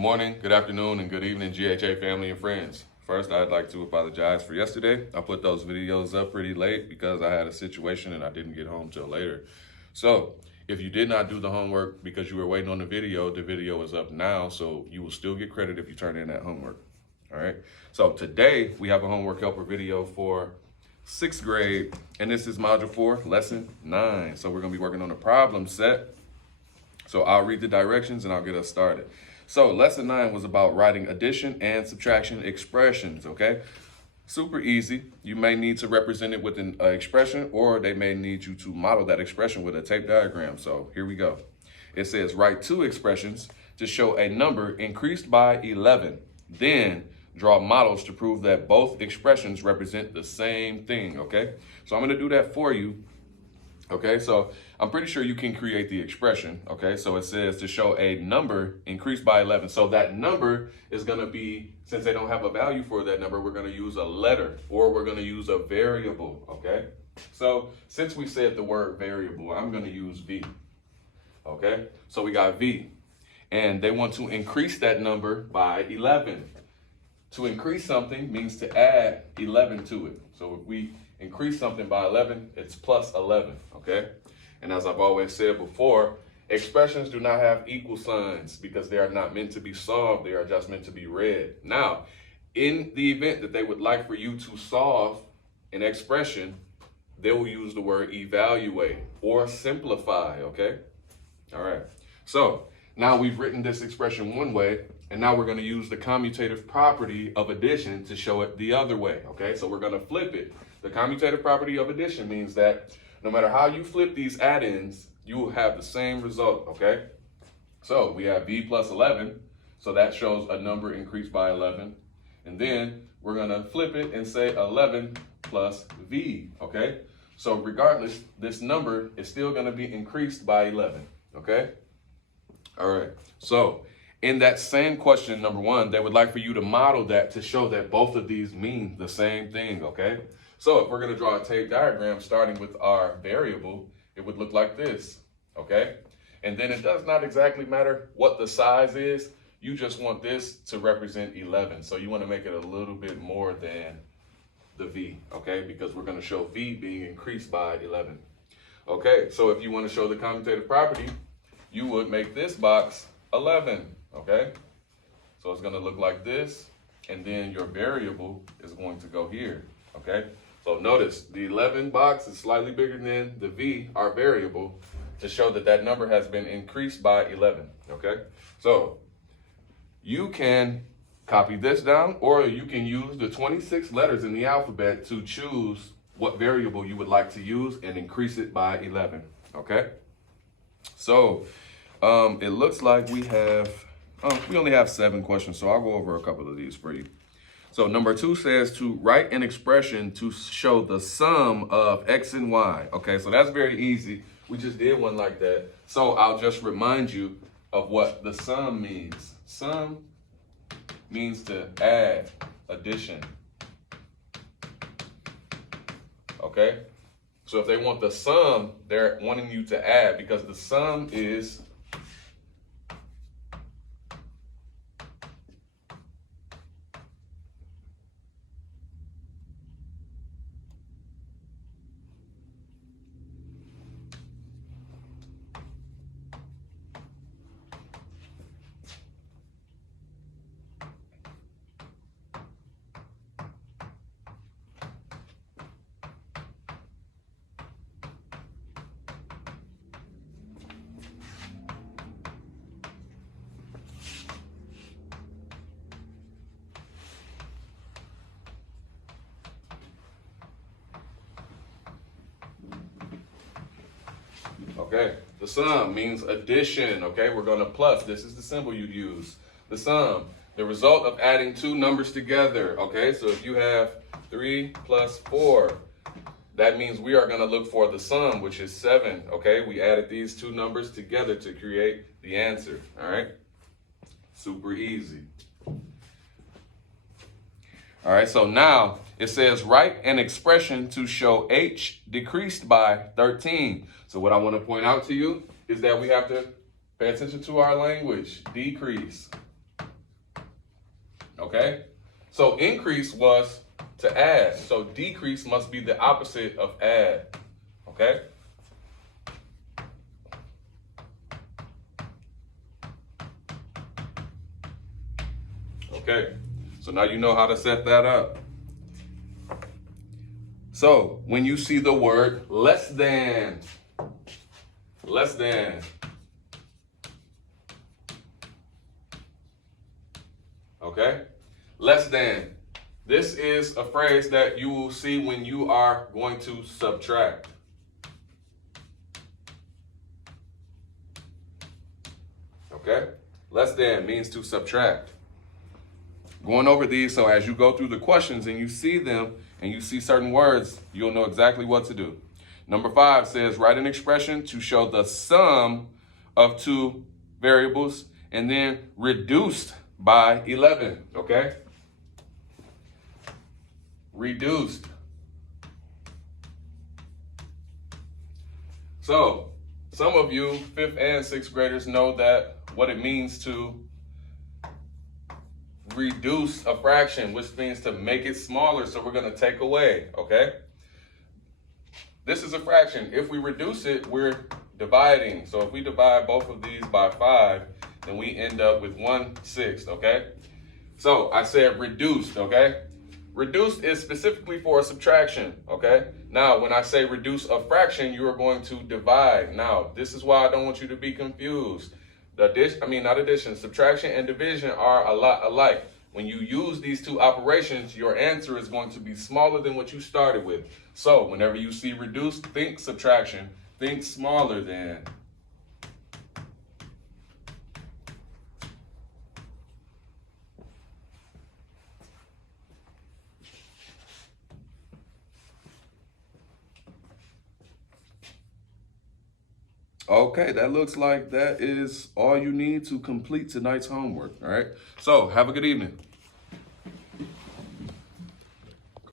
Good morning, good afternoon, and good evening, GHA family and friends. First, I'd like to apologize for yesterday. I put those videos up pretty late because I had a situation and I didn't get home till later. So, if you did not do the homework because you were waiting on the video is up now, so you will still get credit if you turn in that homework. All right. So today we have a homework helper video for 6th grade, and this is module 4, lesson 9. So we're gonna be working on a problem set. So I'll read the directions and I'll get us started. So lesson 9 was about writing addition and subtraction expressions, okay? Super easy. You may need to represent it with an expression, or they may need you to model that expression with a tape diagram. So here we go. It says write 2 expressions to show a number increased by 11. Then draw models to prove that both expressions represent the same thing, okay? So I'm gonna do that for you. Okay, so I'm pretty sure you can create the expression, okay? So it says to show a number increased by 11. So that number is gonna be, since they don't have a value for that number, we're gonna use a letter or we're gonna use a variable, okay? So since we said the word variable, I'm gonna use V, okay? So we got V, and they want to increase that number by 11. To increase something means to add 11 to it. So if we increase something by 11, it's plus 11, okay? And as I've always said before, expressions do not have equal signs because they are not meant to be solved. They are just meant to be read. Now, in the event that they would like for you to solve an expression, they will use the word evaluate or simplify, okay? All right, so now we've written this expression one way, and now we're gonna use the commutative property of addition to show it the other way, okay? So we're gonna flip it. The commutative property of addition means that no matter how you flip these add-ins, you will have the same result, okay? So we have V plus 11, so that shows a number increased by 11. And then we're gonna flip it and say 11 plus V, okay? So regardless, this number is still gonna be increased by 11, okay? All right, so in that same question, number 1, they would like for you to model that to show that both of these mean the same thing, okay? So if we're gonna draw a tape diagram starting with our variable, it would look like this, okay? And then it does not exactly matter what the size is, you just want this to represent 11. So you wanna make it a little bit more than the V, okay? Because we're gonna show V being increased by 11. Okay, so if you wanna show the commutative property, you would make this box 11, okay? So it's gonna look like this, and then your variable is going to go here, okay? So notice the 11 box is slightly bigger than the V, our variable, to show that that number has been increased by 11, okay? So you can copy this down, or you can use the 26 letters in the alphabet to choose what variable you would like to use and increase it by 11, okay? So it looks like we only have 7 questions, so I'll go over a couple of these for you. So number 2 says to write an expression to show the sum of X and Y. Okay, so that's very easy. We just did one like that. So I'll just remind you of what the sum means. Sum means to add, addition. Okay, so if they want the sum, they're wanting you to add because the sum is okay, the sum means addition, okay? We're gonna plus, this is the symbol you'd use. The sum, the result of adding 2 numbers together, okay? So if you have 3 plus 4, that means we are gonna look for the sum, which is 7, okay? We added these 2 numbers together to create the answer, all right? Super easy. All right, so now it says write an expression to show H decreased by 13. So what I want to point out to you is that we have to pay attention to our language. Decrease. okay? So increase was to add. So decrease must be the opposite of add, okay? Okay, so now you know how to set that up. So when you see the word less than, okay? Less than. This is a phrase that you will see when you are going to subtract. Okay? Less than means to subtract. Going over these, so as you go through the questions and you see them and you see certain words, you'll know exactly what to do. Number 5 says, write an expression to show the sum of two variables and then reduced by 11, okay? Reduced. So, some of you 5th and 6th graders know that what it means to reduce a fraction, which means to make it smaller. So we're going to take away, okay? This is a fraction. If we reduce it, we're dividing. So if we divide both of these by 5, then we end up with 1/6, okay? So I said reduced, okay? Reduced is specifically for a subtraction, okay? Now, when I say reduce a fraction, you are going to divide. Now, this is why I don't want you to be confused. Subtraction and division are a lot alike. When you use these two operations, your answer is going to be smaller than what you started with. So whenever you see reduced, think subtraction, think smaller than. Okay, that looks like that is all you need to complete tonight's homework, all right? So have a good evening.